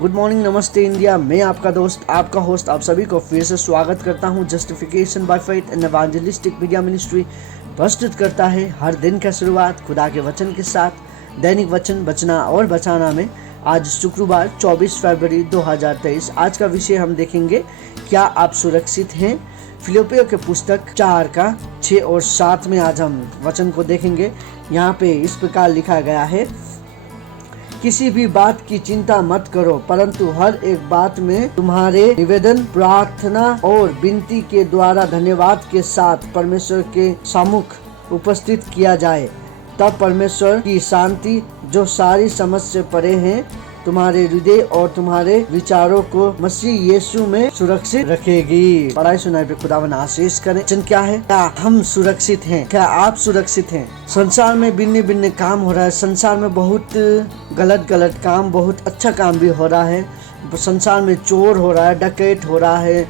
Good morning, नमस्ते India. मैं आपका दोस्त, आपका होस्ट, आप सभी को फिर से स्वागत करता हूं। Justification by faith and evangelistic media ministry प्रस्तुत करता है हर दिन का शुरुआत खुदा के वचन के साथ। दैनिक वचन बचना और बचाना में आज शुक्रवार 24 फरवरी 2023। आज का विषय हम देखेंगे, क्या आप सुरक्षित हैं। फिलिपियों के पुस्तक 4 का 6 और 7 में आज हम वचन को देखेंगे। यहाँ पे इस प्रकार लिखा गया है, किसी भी बात की चिंता मत करो, परंतु हर एक बात में तुम्हारे निवेदन, प्रार्थना और विनती के द्वारा धन्यवाद के साथ परमेश्वर के सम्मुख उपस्थित किया जाए। तब परमेश्वर की शांति, जो सारी समझ से परे है, तुम्हारे हृदय और तुम्हारे विचारों को मसीह यीशु में सुरक्षित रखेगी। पढ़ाई सुनाई पे खुदावन आशीष करें। वचन क्या है? क्या हम सुरक्षित हैं? क्या आप सुरक्षित हैं? संसार में भिन्न भिन्न काम हो रहा है। संसार में बहुत गलत काम, बहुत अच्छा काम भी हो रहा है। संसार में चोर हो रहा है, डकैत हो रहा है,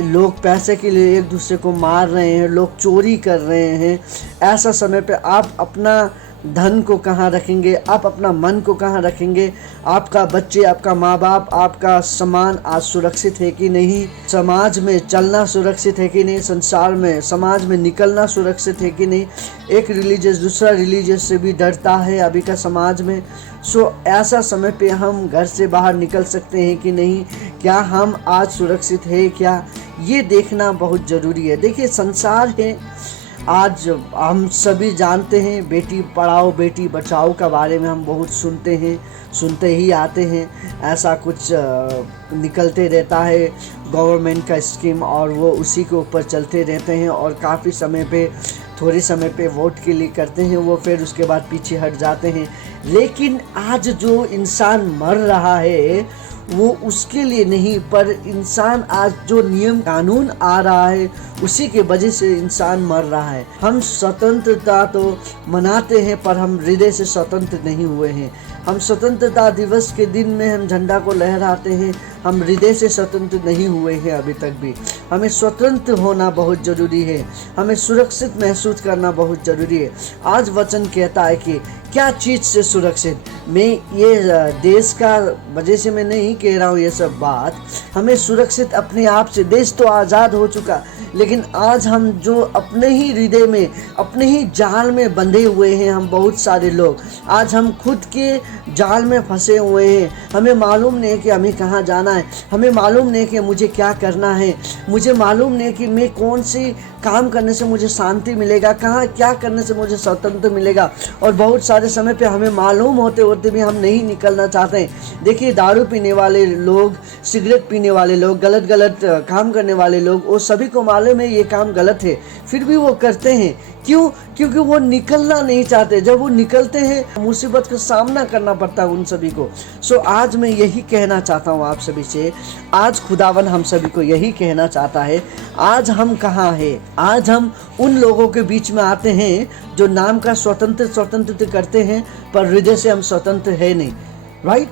लोग पैसे के लिए एक दूसरे को मार रहे हैं, लोग चोरी कर रहे हैं। ऐसा समय पे आप अपना धन को कहाँ रखेंगे? आप अपना मन को कहाँ रखेंगे? आपका बच्चे, आपका माँ बाप, आपका सामान आज सुरक्षित है कि नहीं? समाज में चलना सुरक्षित है कि नहीं? संसार में, समाज में निकलना सुरक्षित है कि नहीं? एक रिलीजियस दूसरा रिलीजियस से भी डरता है अभी का समाज में। ऐसा समय पे हम घर से बाहर निकल सकते हैं कि नहीं? क्या हम आज सुरक्षित है क्या? ये देखना बहुत ज़रूरी है। देखिए, संसार है, आज हम सभी जानते हैं, बेटी पढ़ाओ बेटी बचाओ का बारे में हम बहुत सुनते ही आते हैं। ऐसा कुछ निकलते रहता है गवर्नमेंट का स्कीम, और वो उसी के ऊपर चलते रहते हैं और काफ़ी समय पे, थोड़े समय पे वोट के लिए करते हैं वो, फिर उसके बाद पीछे हट जाते हैं। लेकिन आज जो इंसान मर रहा है वो उसके लिए नहीं, पर इंसान आज जो नियम कानून आ रहा है उसी के वजह से इंसान मर रहा है। हम स्वतंत्रता तो मनाते हैं, पर हम हृदय से स्वतंत्र नहीं हुए हैं। हम स्वतंत्रता दिवस के दिन में हम झंडा को लहराते हैं, हम हृदय से स्वतंत्र नहीं हुए हैं अभी तक भी। हमें स्वतंत्र होना बहुत ज़रूरी है, हमें सुरक्षित महसूस करना बहुत ज़रूरी है। आज वचन कहता है कि क्या चीज़ से सुरक्षित। मैं ये देश का वजह से मैं नहीं कह रहा हूँ ये सब बात, हमें सुरक्षित अपने आप से। देश तो आज़ाद हो चुका, लेकिन आज हम जो अपने ही हृदय में, अपने ही जाल में बंधे हुए हैं, हम बहुत सारे लोग आज हम खुद के जाल में फंसे हुए हैं। हमें मालूम नहीं कि हमें कहाँ जाना है, हमें मालूम नहीं कि मुझे क्या करना है, मुझे मालूम नहीं कि मैं कौन सी काम करने से मुझे शांति मिलेगा, कहाँ क्या करने से मुझे स्वतंत्र मिलेगा। और बहुत सारे समय पे हमें मालूम होते होते भी हम नहीं निकलना चाहते हैं। देखिए, दारू पीने वाले लोग, सिगरेट पीने वाले लोग, गलत काम करने वाले लोग, वो सभी को मालूम है ये काम गलत है, फिर भी वो करते हैं। क्यों? क्योंकि वो निकलना नहीं चाहते। जब वो निकलते हैं मुसीबत का सामना करना पड़ता है उन सभी को। आज मैं यही कहना चाहता हूँ आप सभी से, आज खुदावन हम सभी को यही कहना चाहता है, आज हम कहाँ हैं? आज हम उन लोगों के बीच में आते हैं जो नाम का स्वतंत्र करते हैं, पर हृदय से हम स्वतंत्र है नहीं। राइट?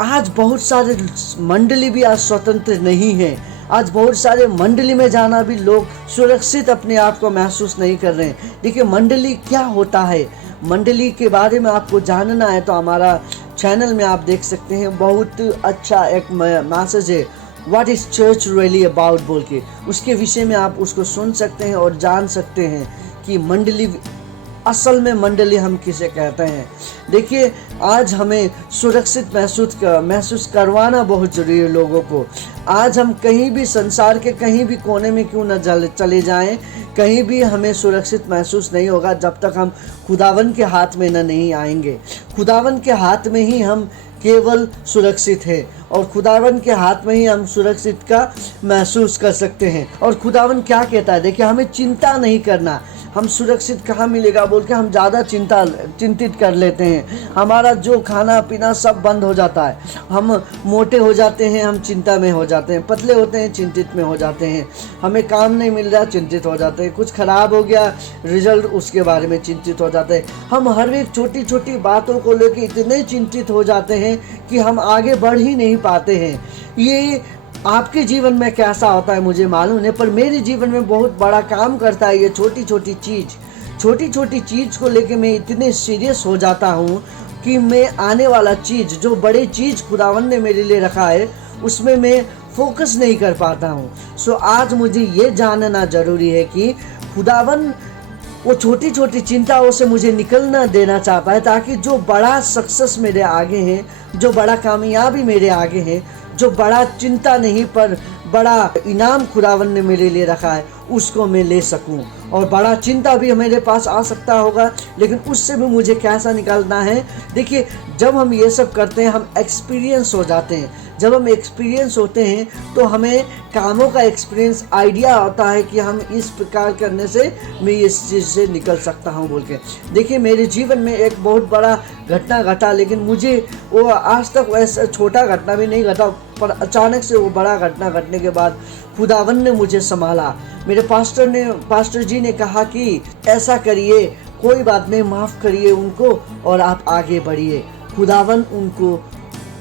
आज बहुत सारे मंडली भी आज स्वतंत्र नहीं है। आज बहुत सारे मंडली में जाना भी लोग सुरक्षित अपने आप को महसूस नहीं कर रहे हैं। देखिए, मंडली क्या होता है, मंडली के बारे में आपको जानना है तो हमारा चैनल में आप देख सकते हैं, बहुत अच्छा एक मैसेज है, what is church really about बोल के, उसके विषय में आप उसको सुन सकते हैं और जान सकते हैं कि मंडली, असल में मंडली हम किसे कहते हैं। देखिए, आज हमें सुरक्षित महसूस करवाना बहुत ज़रूरी है लोगों को। आज हम कहीं भी, संसार के कहीं भी कोने में क्यों न चले जाएं, कहीं भी हमें सुरक्षित महसूस नहीं होगा जब तक हम खुदावन के हाथ में नहीं आएंगे। खुदावन के हाथ में ही हम केवल सुरक्षित है, और खुदावन के हाथ में ही हम सुरक्षित का महसूस कर सकते हैं। और खुदावन क्या कहता है? देखिए, हमें चिंता नहीं करना। हम सुरक्षित कहाँ मिलेगा बोल के हम ज़्यादा चिंतित कर लेते हैं। हमारा जो खाना पीना सब बंद हो जाता है, हम मोटे हो जाते हैं, हम चिंता में हो जाते हैं, पतले होते हैं, चिंतित में हो जाते हैं, हमें काम नहीं मिल रहा, चिंतित हो जाते हैं, कुछ खराब हो गया रिजल्ट, उसके बारे में चिंतित हो जाते हैं। हम हर एक छोटी छोटी बातों को लेकर इतने चिंतित हो जाते हैं कि हम आगे बढ़ ही नहीं पाते हैं। ये आपके जीवन में कैसा होता है मुझे मालूम नहीं, पर मेरे जीवन में बहुत बड़ा काम करता है ये छोटी छोटी चीज़ को लेके मैं इतने सीरियस हो जाता हूँ कि मैं आने वाला चीज़, जो बड़ी चीज़ खुदावन ने मेरे लिए रखा है, उसमें मैं फोकस नहीं कर पाता हूँ। सो आज मुझे ये जानना ज़रूरी है कि खुदावन वो छोटी छोटी चिंताओं से मुझे निकलना देना चाहता है, ताकि जो बड़ा सक्सेस मेरे आगे है, जो बड़ा कामयाबी मेरे आगे है, जो बड़ा चिंता नहीं पर बड़ा इनाम खुदावन ने मेरे लिए रखा है, उसको मैं ले सकूं। और बड़ा चिंता भी मेरे पास आ सकता होगा, लेकिन उससे भी मुझे कैसा निकलना है। देखिए, जब हम ये सब करते हैं हम एक्सपीरियंस हो जाते हैं। जब हम एक्सपीरियंस होते हैं तो हमें कामों का एक्सपीरियंस, आइडिया आता है कि हम इस प्रकार करने से मैं इस चीज़ से निकल सकता हूं बोल के। देखिए, मेरे जीवन में एक बहुत बड़ा घटना घटा, लेकिन मुझे वो आज तक वैसा छोटा घटना भी नहीं घटा, पर अचानक से वो बड़ा घटना घटने के बाद खुदावन ने मुझे संभाला। मेरे पास्टर जी ने कहा कि ऐसा करिए, कोई बात नहीं, माफ़ करिए उनको और आप आगे बढ़िए, खुदावन उनको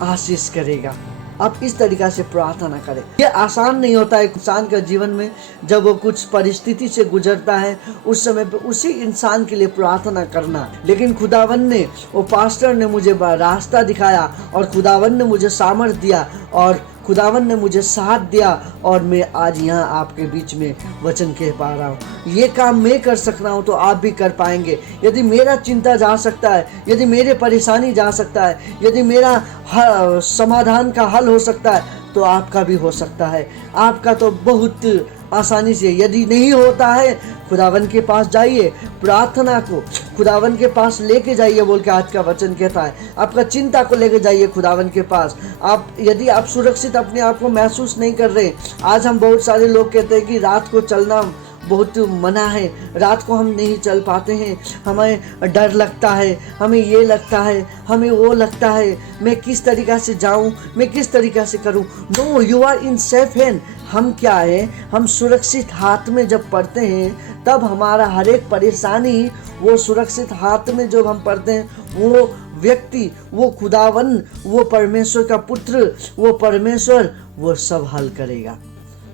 आशीष करेगा। आप इस तरीक़ा से प्रार्थना करें। ये आसान नहीं होता है इंसान का जीवन में, जब वो कुछ परिस्थिति से गुजरता है उस समय पे उसी इंसान के लिए प्रार्थना करना। लेकिन खुदावन ने, वो पास्टर ने मुझे रास्ता दिखाया और खुदावन ने मुझे सामर्थ दिया और खुदावन ने मुझे साथ दिया और मैं आज यहाँ आपके बीच में वचन कह पा रहा हूँ। ये काम मैं कर सक रहा हूँ तो आप भी कर पाएंगे। यदि मेरा चिंता जा सकता है, यदि मेरे परेशानी जा सकता है, यदि मेरा समाधान का हल हो सकता है, तो आपका भी हो सकता है। आपका तो बहुत आसानी से, यदि नहीं होता है, खुदावन के पास जाइए, प्रार्थना को खुदावन के पास लेके जाइए बोल के आज का वचन कहता है। आपका चिंता को लेके जाइए खुदावन के पास। यदि आप सुरक्षित अपने आप को महसूस नहीं कर रहे, आज हम बहुत सारे लोग कहते हैं कि रात को चलना बहुत मना है, रात को हम नहीं चल पाते हैं, हमें डर लगता है, हमें ये लगता है, हमें वो लगता है, मैं किस तरीक़ा से जाऊं, मैं किस तरीक़ा से करूं। No, you are in safe hand. हम क्या है, हम सुरक्षित हाथ में जब पढ़ते हैं तब हमारा हर एक परेशानी वो सुरक्षित हाथ में जब हम पढ़ते हैं, वो व्यक्ति, वो खुदावन, वो परमेश्वर का पुत्र, वो परमेश्वर, वो सब हल करेगा।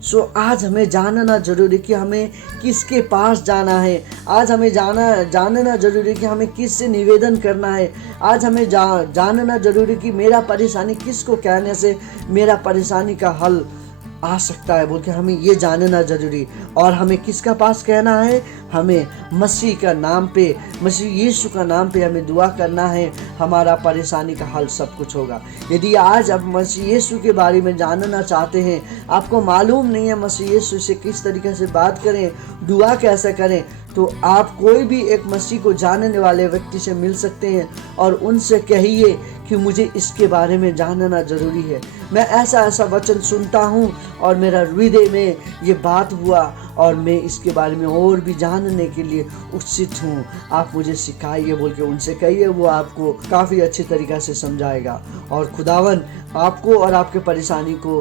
सो आज हमें जानना जरूरी कि हमें किसके पास जाना है। आज हमें जानना जरूरी कि हमें किससे निवेदन करना है। आज हमें जानना जरूरी कि मेरा परेशानी किसको कहने से मेरा परेशानी का हल आ सकता है बोल के हमें ये जानना जरूरी। और हमें किसका पास कहना है, हमें मसीह का नाम पे, मसीह यीशु का नाम पे हमें दुआ करना है, हमारा परेशानी का हल सब कुछ होगा। यदि आज आप मसीह यीशु के बारे में जानना चाहते हैं, आपको मालूम नहीं है मसीह यीशु से किस तरीके से बात करें, दुआ कैसे करें, तो आप कोई भी एक मसीह को जानने वाले व्यक्ति से मिल सकते हैं और उनसे कहिए कि मुझे इसके बारे में जानना जरूरी है। मैं ऐसा वचन सुनता हूँ और मेरा हृदय में ये बात हुआ और मैं इसके बारे में और भी जानने के लिए उत्सुक हूँ, आप मुझे सिखाइए बोल के उनसे कहिए। वो आपको काफ़ी अच्छी तरीक़ा से समझाएगा और खुदावन आपको और आपके परेशानी को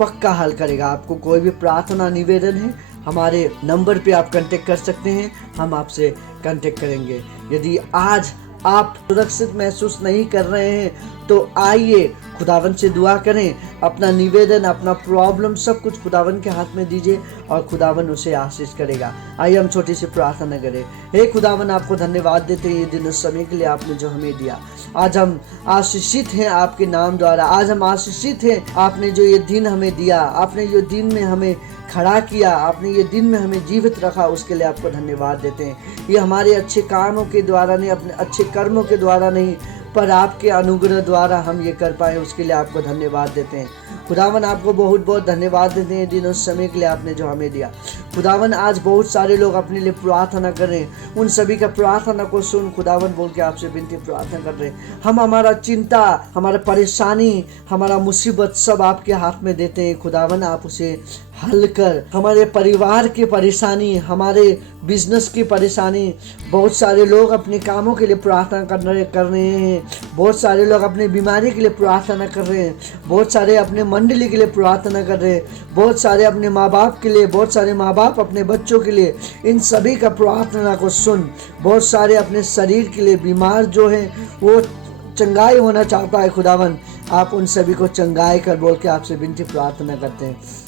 पक्का हल करेगा। आपको कोई भी प्रार्थना निवेदन है, हमारे नंबर पे आप कांटेक्ट कर सकते हैं, हम आपसे कांटेक्ट करेंगे। यदि आज आप सुरक्षित महसूस नहीं कर रहे हैं तो आइए खुदावन से दुआ करें, अपना निवेदन, अपना प्रॉब्लम सब कुछ खुदावन के हाथ में दीजिए और खुदावन उसे आशीष करेगा। आइए हम छोटी सी प्रार्थना करें। हे खुदावन, आपको धन्यवाद देते हैं ये दिन उस समय के लिए आपने जो हमें दिया। आज हम आशीषित हैं आपके नाम द्वारा, आज हम आशीषित हैं। आपने जो ये दिन हमें दिया, आपने जो दिन में हमें खड़ा किया, आपने ये दिन में हमें जीवित रखा, उसके लिए आपको धन्यवाद देते हैं। ये हमारे अच्छे कामों के द्वारा नहीं, अपने अच्छे कर्मों के द्वारा नहीं, पर आपके अनुग्रह द्वारा हम ये कर पाए, उसके लिए आपको धन्यवाद देते हैं। खुदावन आपको बहुत बहुत धन्यवाद देते हैं दिन उस समय के लिए आपने जो हमें दिया। खुदावन आज बहुत सारे लोग अपने लिए प्रार्थना कर रहे हैं, उन सभी का प्रार्थना को सुन खुदावन बोल के आपसे विनती प्रार्थना कर रहे हैं। हम हमारा चिंता, हमारा परेशानी, हमारा मुसीबत सब आपके हाथ में देते हैं। खुदावन आप उसे हल कर, हमारे परिवार की परेशानी, हमारे बिजनेस की परेशानी, बहुत सारे लोग अपने कामों के लिए प्रार्थना कर रहे हैं, बहुत सारे लोग अपने बीमारी के लिए प्रार्थना कर रहे हैं, बहुत सारे अपने मंडली के लिए प्रार्थना कर रहे हैं, बहुत सारे अपने माँ बाप के लिए, बहुत सारे माँ बाप अपने बच्चों के लिए, इन सभी का प्रार्थना को सुन। बहुत सारे अपने शरीर के लिए बीमार जो हैं वो चंगाई होना चाहता है, खुदावन आप उन सभी को चंगाई कर बोल के आपसे विनती प्रार्थना करते हैं।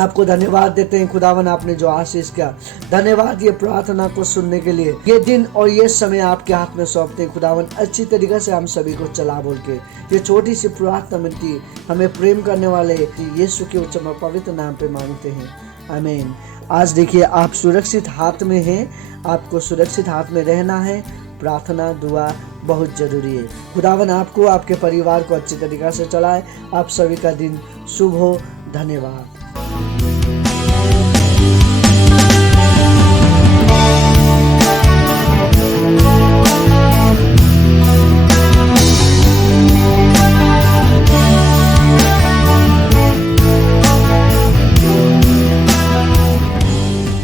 आपको धन्यवाद देते हैं खुदावन, आपने जो आशीष किया। धन्यवाद ये प्रार्थना को सुनने के लिए। ये दिन और ये समय आपके हाथ में सौंपते हैं खुदावन, अच्छी तरीके से हम सभी को चला बोल के। ये छोटी सी प्रार्थना मिलती हमें प्रेम करने वाले यीशु के उच्च और पवित्र नाम पे मांगते हैं, आमीन। आज देखिए आप सुरक्षित हाथ में हैं, आपको सुरक्षित हाथ में रहना है। प्रार्थना दुआ बहुत जरूरी है। खुदावन आपको, आपके परिवार को अच्छी तरीके से चलाए। आप सभी का दिन शुभ हो। धन्यवाद।